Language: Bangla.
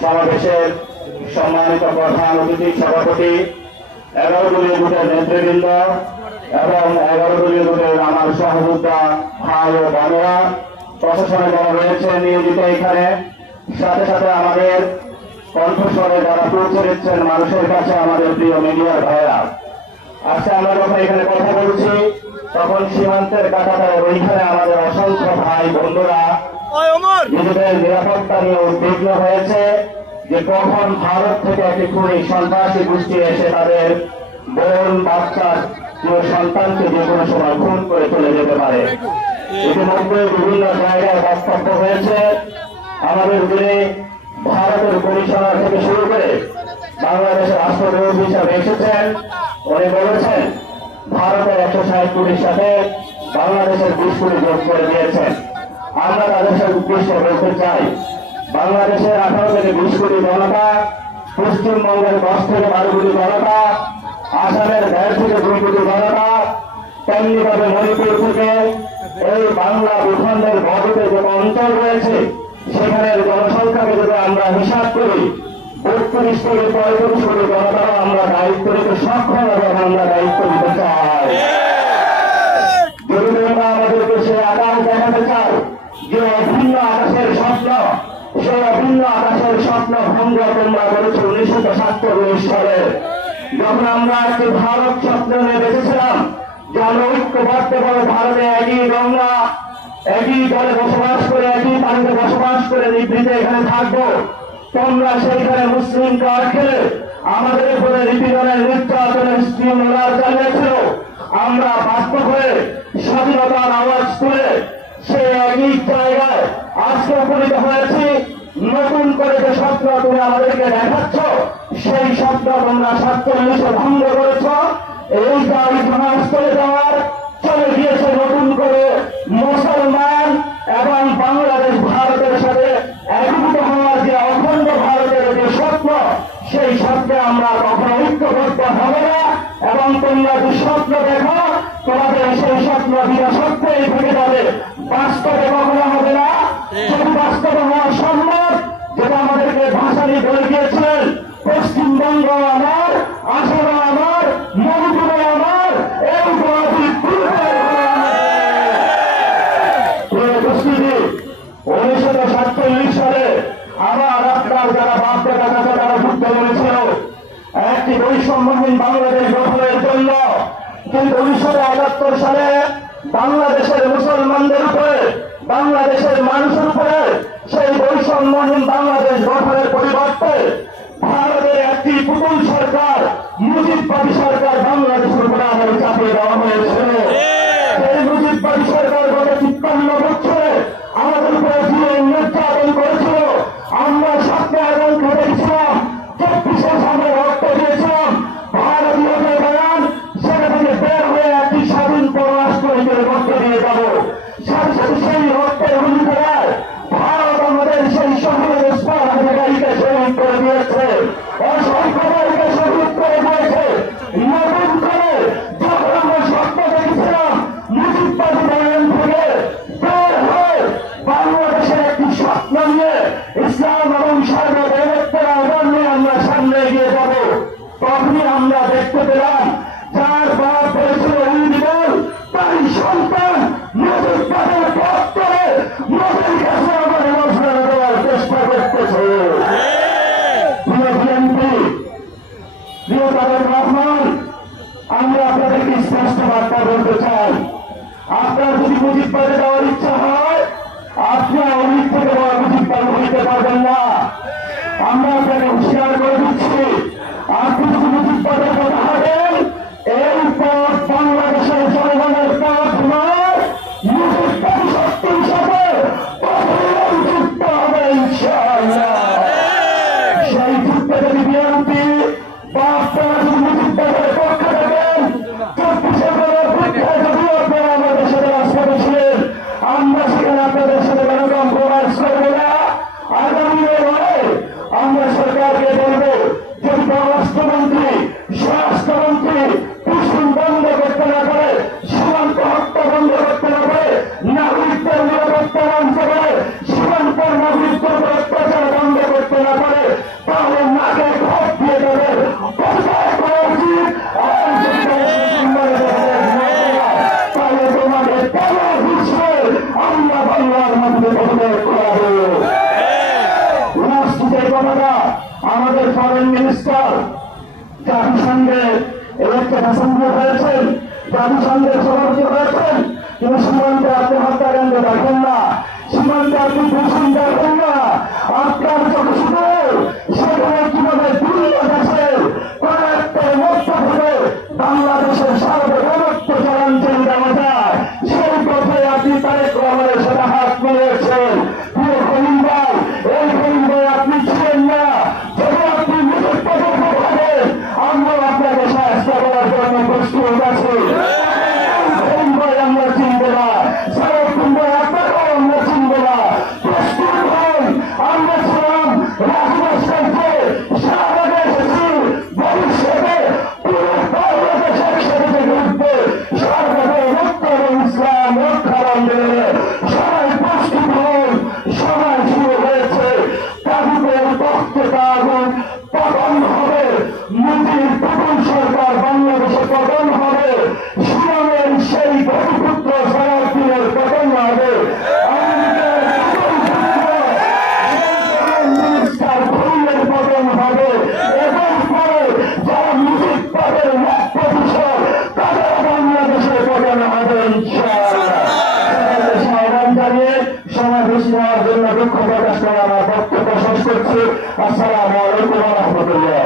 সমাবেশের সম্মানিত প্রধান অতিথি সভাপতি, 11 দলীয় জোটের নেতৃবৃন্দ এবং 11 দলীয় জোটের আমার সহযোদ্ধা ভাই ও বোনেরা, প্রশাসনে যারা রয়েছে নিয়োজিত এখানে, সাথে সাথে আমাদের কণ্ঠস্বরে যারা পৌঁছে দিচ্ছেন মানুষের কাছে আমাদের প্রিয় মিডিয়ার ভাইরা। আজকে আমরা যখন এখানে কথা বলছি তখন সীমান্তের কাটাতায় ওইখানে আমাদের অসংখ্য ভাই বন্ধুরা নিজেদের নিরাপত্তা নিয়ে উদ্বিগ্ন হয়েছে যে কখন ভারত থেকে একটি খুনি সন্ত্রাসী গোষ্ঠী এসে তাদের বোন বাচ্চার সন্তানকে যে কোনো সময় খুন করে চলে যেতে পারে। ইতিমধ্যে বিভিন্ন জায়গায় বক্তব্য হয়েছে। আমাদের যিনি ভারতের কমিশনার থেকে শুরু করে বাংলাদেশের রাষ্ট্রদূত হিসাবে এসেছেন, উনি বলেছেন ভারতের 160 কোটির সাথে বাংলাদেশের 20 কোটি যোগ করে দিয়েছেন। আমরা তাদের সাথে উদ্দেশ্যে বলতে চাই, বাংলাদেশের 18 থেকে 20 কোটি জনতা, পশ্চিমবঙ্গের 10 থেকে 12 কোটি জনতা, আসামের 1.5 থেকে 2 কোটি জনতা, তেমনিভাবে মণিপুর থেকে এই বাংলা ভূখণ্ডের বর্ডারে যে অঞ্চল রয়েছে সেখানের জনসংখ্যাকে যদি আমরা হিসাব করি 32 থেকে 35 কোটি জনতাও আমরা দায়িত্ব নিতে সক্ষম এবং আমরা দায়িত্ব নিতে চাই। যদি তোমরা আমাদেরকে সে আকাশ দেখাতে চাও যে অভিন্ন আকাশের স্বপ্ন, সেই অভিন্ন আকাশের স্বপ্ন ভঙ্গ তোমরা করেছ 1947 সালে, যখন আমরা একটি ভারত স্বপ্ন নিয়ে বেঁচেছিলাম যে আমরা ঐক্যবদ্ধভাবে ভারতে একই গঙ্গা একই দলে বসবাস করে একই পানিতে বসবাস করে নিভৃতে এখানে থাকবো। তোমরা সেইখানে মুসলিম কার্ড খেলে আমাদের উপরে নিপীড়নের নির্যাতনের স্কিম চালিয়েছিল। আমরা বাধ্য হয়ে স্বাধীনতার আওয়াজ তুলে সেই একই জায়গায় আজকে উপনীত হয়েছি। নতুন করে যে স্বপ্ন তুমি আমাদেরকে দেখাচ্ছ সেই স্বপ্ন তোমরা 47-এ ভঙ্গ করেছ। এই দাবি ইতিহাস চলে যাওয়ার চলে গিয়েছে নতুন করে মুসলমান এবং বাংলাদেশ ভারতের সাথে একীভূত হওয়ার যে অখণ্ড ভারতের যে স্বপ্ন, সেই স্বপ্নে আমরা কখনো ঐক্যবদ্ধ হবে না। এবং তোমরা যে স্বপ্ন দেখো তোমাদের সেই স্বপ্ন বিনা সত্যই থেকে যাবে, বাস্তবে কখনো হবে না। যদি বাস্তবে হওয়া সম্ভব, যেটা আমাদেরকে ভাষানি বলে গিয়েছিলেন, পশ্চিমবঙ্গ আমার, আসাম আমার, মণিপুর আমার, এই 1947 সালে আবার আপনার যারা বাপের কাছে তারা যুদ্ধ করেছিল একটি বৈষম্যহীন বাংলাদেশ গঠনের জন্য, কিন্তু 1971 সালে বাংলাদেশের মুসলমানদের উপরে, বাংলাদেশের মানুষের উপরে সেই বৈষম্যহীন বাংলাদেশ গঠনের পরিবর্তে ভারতের একটি পুতুল সরকার, মুজিববাদী সরকার বাংলাদেশের উপরে আমাদের চাপিয়ে দেওয়া হয়েছিল। সেই মুজিববাদী সরকার গত 53 বছরে আমাদের উপরে যে নির্যাতন করেছিল, আমরা স্বপ্নে এবং খেটেছিলাম, 24 সামনে রক্ত দিয়েছিলাম, ভারতীয় বয়ান সেটা থেকে বের হয়ে একটি স্বাধীন পররাষ্ট্র হিসেবে রক্ত দিয়ে যাব। সাথে সাথে সেই রক্তের অধিকার ভারত আমাদের সেই শহীদের স্থানকে শহীদ করে দিয়েছে, অসংখ্য ভাইকে শহীদ করে দিয়েছে। নতুন করে যখন আমরা স্বপ্ন দেখেছিলাম মুজিববাদী বয়ান থেকে বের হয়ে বাংলাদেশের একটি স্বপ্ন নিয়ে ইসলাম এবং সার্বভৌমত্বের আহ্বান নিয়ে আমরা সামনে এগিয়ে যাব, তখনই আমরা দেখতে পেলাম যার বাপ হয়েছিল উইদিবল, তাই সন্তান মুজিববাদের পথ করে মোদীর কাছে আমার ঘোষণা দেওয়ার চেষ্টা করতেছে। প্রিয় বিএনপি, প্রিয় তারেক রহমান, আমরা আপনাদেরকে স্পষ্ট বার্তা বলতে চাই, আপনার যদি মুজিববাদে যাওয়ার ইচ্ছা হয় আপনি আওয়ামী লীগ থেকে বড় মুজিববাদ হইতে পারবেন না। আমরা আপনাকে হুঁশিয়ার করে দিচ্ছি, আপনি যদি মুজিববাদের কথা ভাবেন এই পথ বাংলাদেশের জনগণের পথ নয়, মুজিববাদী শক্তির সাথে যুক্ত হবে ইনশাআল্লাহ। সেই যুদ্ধে যদি বিএনপি বা আপনারা যদি মুজিববাদের পক্ষে থাকেন, 24 পরীক্ষায় যদি আপনারা আমাদের সাথে রাজপথে ছিলেন, আমরা সেখানে আপনাদের সাথে কোনোরকম প্রকাশ করবো না। জনতা, আমাদের ফরেন মিনিস্টার জাতিসংঘের ইলেকটেড অ্যাসেম্বলি হয়েছেন, জাতিসংঘের সভাপতি হয়েছেন, কিন্তু সীমান্তে আপনি হত্যাকাণ্ড দেখেন না, সীমান্তে আপনি দূষণ দেখেন না। আপনার চোখে শুধু সেখানে কিভাবে দুনিয়া দেশের কোন একটা মধ্য থেকে বাংলাদেশের সার্বভৌমত্ব চলাঞ্চল দেওয়া যায়, সেই পথে আপনি তারেক রহমানের সাথে হাত মিলিয়েছেন। প্রিয় খলিল ভাই, এই খলিল ভাই আপনি ছিলেন না, যদি আপনি নিজের পথে থাকেন আমরা আপনাকে সাহায্য করার জন্য প্রস্তুত আছি। খলিল ভাই আমরা চিনব না, সারাক্ষণ ভাই আপনাকেও আমরা চিনব না, প্রস্তুত হন। আমরা ছিলাম রাজনৈতিক সারাগে এসেছি, ভবিষ্যতে পুরো বাংলাদেশ একসাথে ঘুরতে সার্বভৌমত্ব এবং ইসলাম রক্ষার আন্দোলনে সবাই প্রস্তুত হন। সবাই শুরু হয়েছে, তাগুতের বক্তৃতা আগুন পতন হবে, মুজিব প্রথম সরকার বাংলাদেশে পতন হবে, শিলংয়ের সেই গতিপুত্র সারাউদ্দিনের পতন হবে, মিনিস্টার খলিলের পতন হবে, এবং পরে যারা মুজিব তাদের 1% তাদের বাংলাদেশের পতন হবে ইনশাআল্লাহ। সবাইকে আহ্বান জানিয়ে সময় বেশি হওয়ার জন্য দুঃখ প্রকাশ করে আমার বক্তব্য শেষ করছি। আসসালামু আলাইকুম ওয়া রাহমাতুল্লাহ।